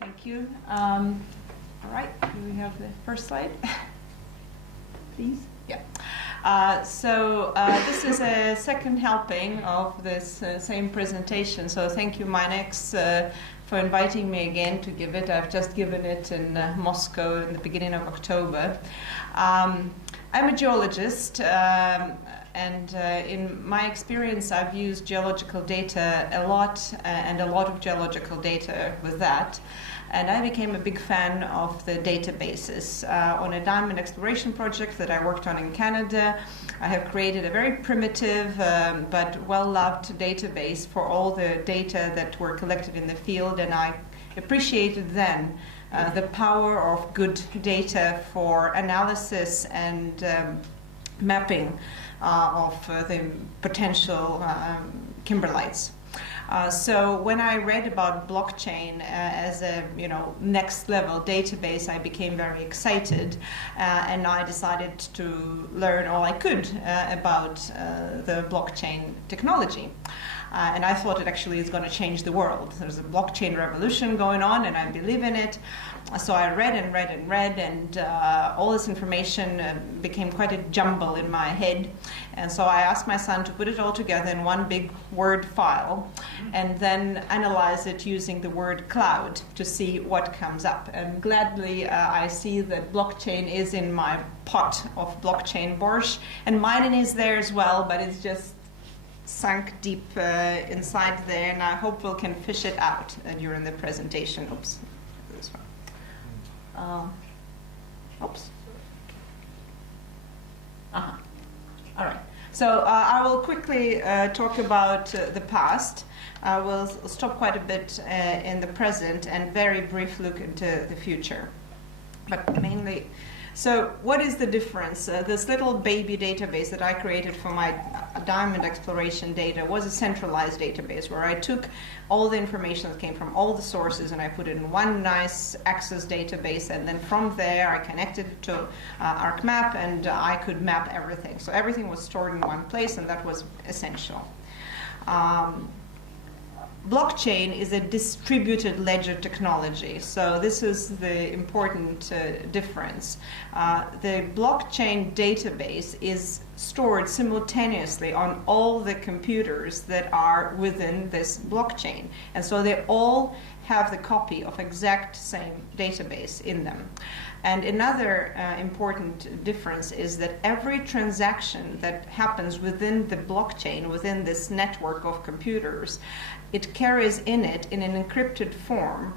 Thank you. All right, do we have the first slide? Please. Yeah. This is a second helping of this same presentation. So thank you, MINEX, for inviting me again to give it. I've just given it in Moscow in the beginning of October. I'm a geologist, and in my experience, I've used geological data a lot, and a lot of geological data with that. And I became a big fan of the databases. On a diamond exploration project that I worked on in Canada, I have created a very primitive but well-loved database for all the data that were collected in the field, and I appreciated then the power of good data for analysis and mapping of the potential kimberlites. So when I read about blockchain as a next level database, I became very excited, and I decided to learn all I could about the blockchain technology. And I thought it actually is going to change the world. There's a blockchain revolution going on, and I believe in it. So I read and read and read, and all this information became quite a jumble in my head. And so I asked my son to put it all together in one big Word file, and then analyze it using the word cloud to see what comes up. And gladly, I see that blockchain is in my pot of blockchain borscht, and mining is there as well, but it's just sunk deep inside there, and I hope we can fish it out during the presentation. Oops, this one. Oops. All right. So I will quickly talk about the past. We'll stop quite a bit in the present and very brief look into the future. But mainly, so what is the difference? This little baby database that I created for my diamond exploration data was a centralized database where I took all the information that came from all the sources and I put it in one nice Access database, and then from there I connected it to ArcMap, and I could map everything. So everything was stored in one place, and that was essential. Blockchain is a distributed ledger technology, so this is the important difference. The blockchain database is stored simultaneously on all the computers that are within this blockchain, and so they all have the copy of exact same database in them. And another important difference is that every transaction that happens within the blockchain, within this network of computers, it carries in it, in an encrypted form,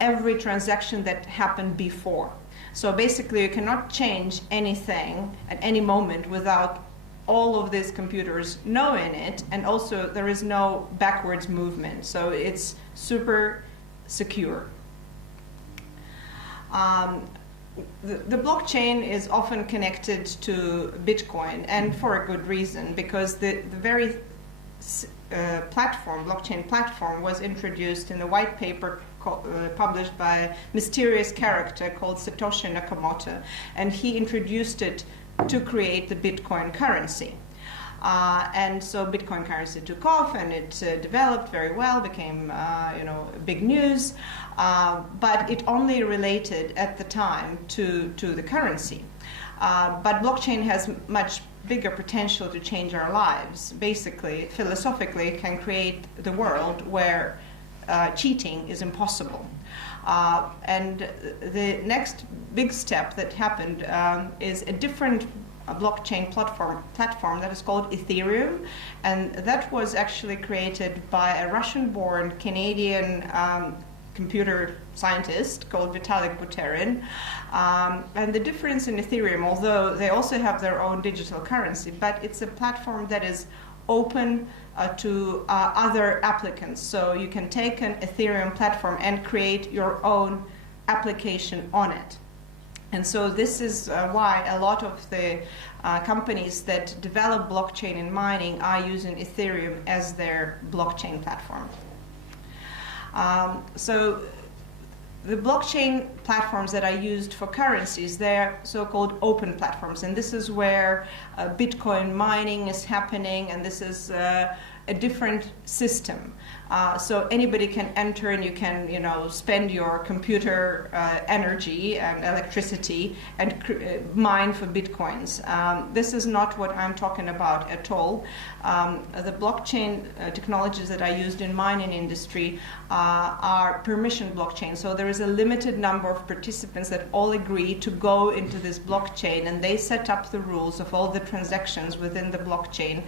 every transaction that happened before. So basically, you cannot change anything at any moment without all of these computers knowing it, and also there is no backwards movement. So it's super secure. The blockchain is often connected to Bitcoin, and for a good reason, because the very blockchain platform was introduced in a white paper published by a mysterious character called Satoshi Nakamoto, and he introduced it to create the Bitcoin currency. And so Bitcoin currency took off, and it developed very well, became big news, but it only related at the time to the currency. But blockchain has much bigger potential to change our lives. Basically, philosophically, it can create the world where cheating is impossible. And the next big step that happened is a different blockchain platform that is called Ethereum, and that was actually created by a Russian-born Canadian computer scientist called Vitalik Buterin. And the difference in Ethereum, although they also have their own digital currency, but it's a platform that is open to other applicants. So you can take an Ethereum platform and create your own application on it. And so this is why a lot of the companies that develop blockchain in mining are using Ethereum as their blockchain platform. So the blockchain platforms that are used for currencies, they're so-called open platforms, and this is where Bitcoin mining is happening, and this is a different system. So anybody can enter, and you can, you know, spend your computer energy and electricity and mine for bitcoins. This is not what I'm talking about at all. The blockchain technologies that are used in mining industry are permission blockchain. So there is a limited number of participants that all agree to go into this blockchain, and they set up the rules of all the transactions within the blockchain.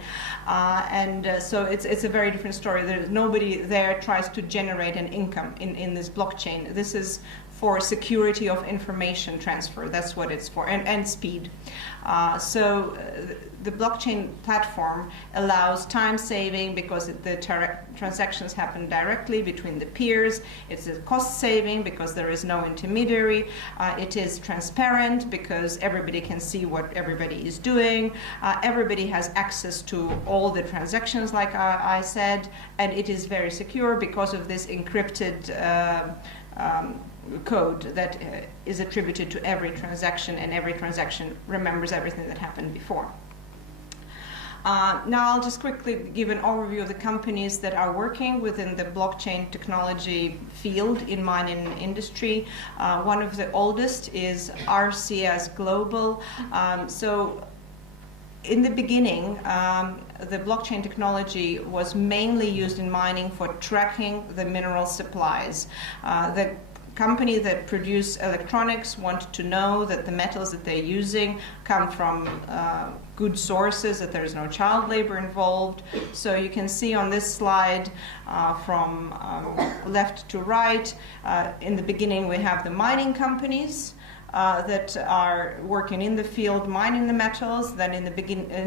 So it's a very different story. Nobody there tries to generate an income in this blockchain. This is for security of information transfer. That's what it's for, and speed. The blockchain platform allows time saving because the transactions happen directly between the peers. It's a cost saving because there is no intermediary. It is transparent because everybody can see what everybody is doing. Everybody has access to all the transactions, like I said, and it is very secure because of this encrypted code that is attributed to every transaction, and every transaction remembers everything that happened before. Now I'll just quickly give an overview of the companies that are working within the blockchain technology field in mining industry. One of the oldest is RCS Global. In the beginning, the blockchain technology was mainly used in mining for tracking the mineral supplies. The company that produce electronics want to know that the metals that they're using come from good sources, that there is no child labor involved. So you can see on this slide from left to right, in the beginning we have the mining companies that are working in the field mining the metals. Then in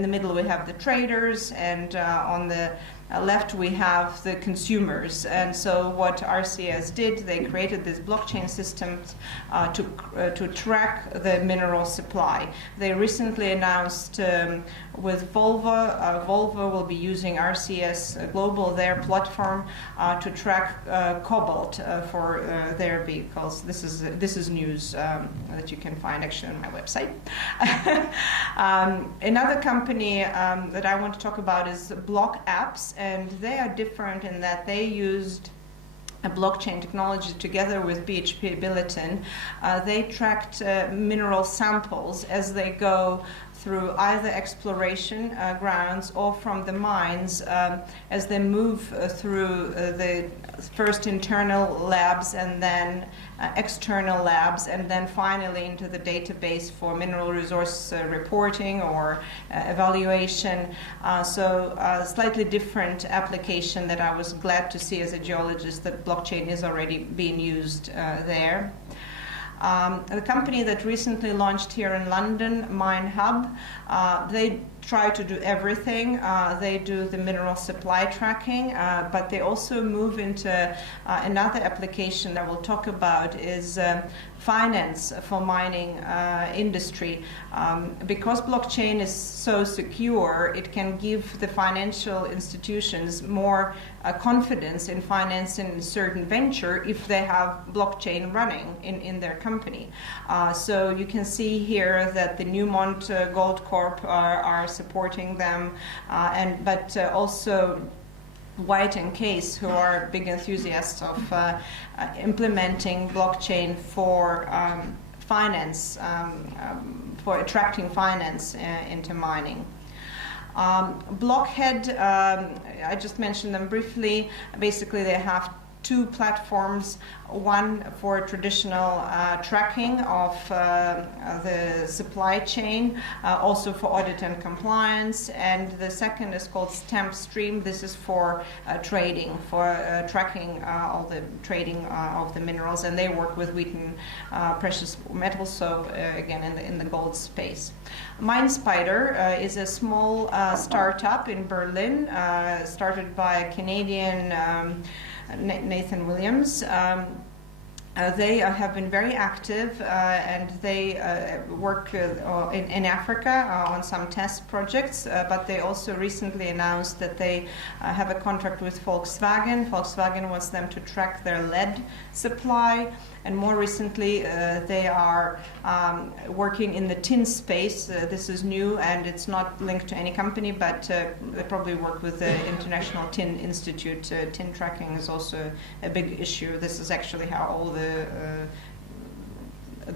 the middle we have the traders, and on the left we have the consumers. And so what RCS did, they created this blockchain system to track the mineral supply. They recently announced with Volvo, Volvo will be using RCS Global, their platform, to track cobalt for their vehicles. This is news that you can find actually on my website. Another company that I want to talk about is Block Apps, and they are different in that they used a blockchain technology together with BHP Billiton. They tracked mineral samples as they go through either exploration grounds or from the mines as they move through the first internal labs and then external labs, and then finally into the database for mineral resource reporting or evaluation. So a slightly different application that I was glad to see as a geologist, that blockchain is already being used there. The company that recently launched here in London, MineHub, they try to do everything. They do the mineral supply tracking, but they also move into another application that we'll talk about is finance for mining industry. Because blockchain is so secure, it can give the financial institutions more confidence in financing a certain venture if they have blockchain running in their company. So you can see here that the Newmont Gold Corp are supporting them, but also White and Case, who are big enthusiasts of implementing blockchain for finance, for attracting finance into mining. Blockhead, I just mentioned them briefly. Basically, they have two platforms, one for traditional tracking of the supply chain, also for audit and compliance, and the second is called Stamp Stream. This is for trading, for tracking all the trading of the minerals, and they work with Wheaton precious metals, so again in the gold space. MineSpider is a small startup in Berlin, started by a Canadian Nathan Williams. They have been very active and they work in Africa on some test projects, but they also recently announced that they have a contract with Volkswagen. Volkswagen wants them to track their lead supply, and more recently they are working in the tin space. This is new and it's not linked to any company, but they probably work with the International Tin Institute. Tin tracking is also a big issue. This is actually how all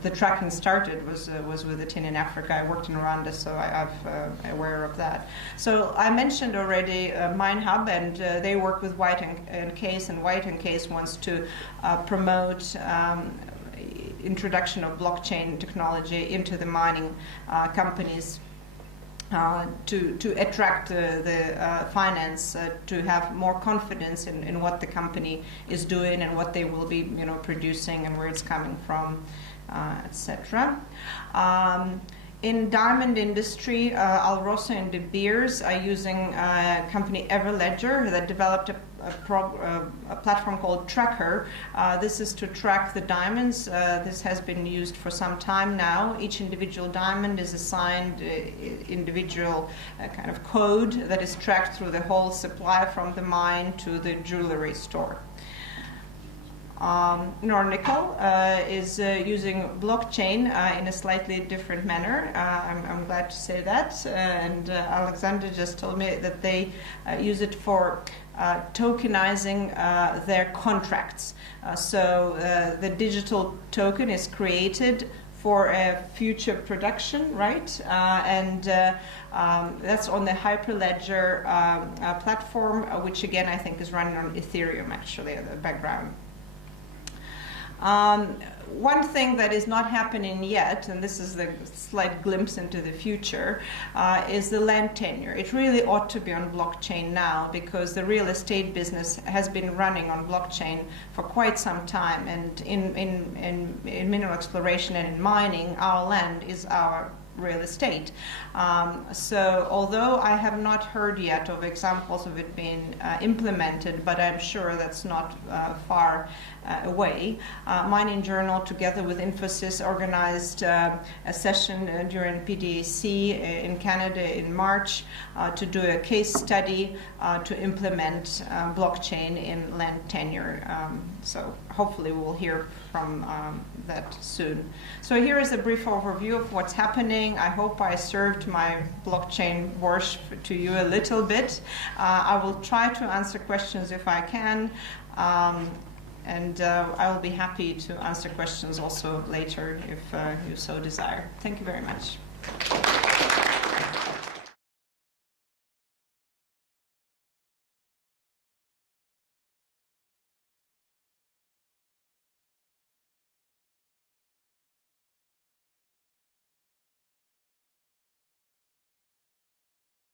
the tracking started, was with the tin in Africa. I worked in Rwanda, so I'm aware of that. So I mentioned already MineHub, and they work with White and Case, and White and Case wants to promote introduction of blockchain technology into the mining companies. To attract the finance, to have more confidence in what the company is doing and what they will be, producing and where it's coming from, etc. In diamond industry, ALROSA and De Beers are using company Everledger that developed a platform called Tracker. This is to track the diamonds. This has been used for some time now. Each individual diamond is assigned individual kind of code that is tracked through the whole supply from the mine to the jewelry store. Nornickel is using blockchain in a slightly different manner. I'm glad to say that. And Alexander just told me that they use it for tokenizing their contracts. So the digital token is created for a future production, right? And that's on the Hyperledger platform, which again I think is running on Ethereum actually in the background. One thing that is not happening yet, and this is the slight glimpse into the future, is the land tenure. It really ought to be on blockchain now, because the real estate business has been running on blockchain for quite some time, and in mineral exploration and in mining, our land is our real estate. So although I have not heard yet of examples of it being implemented, but I'm sure that's not far away, Mining Journal together with Infosys organized a session during PDAC in Canada in March to do a case study to implement blockchain in land tenure. So hopefully we'll hear from that soon. So here is a brief overview of what's happening. I hope I served my blockchain borscht to you a little bit. I will try to answer questions if I can, and I will be happy to answer questions also later if you so desire. Thank you very much.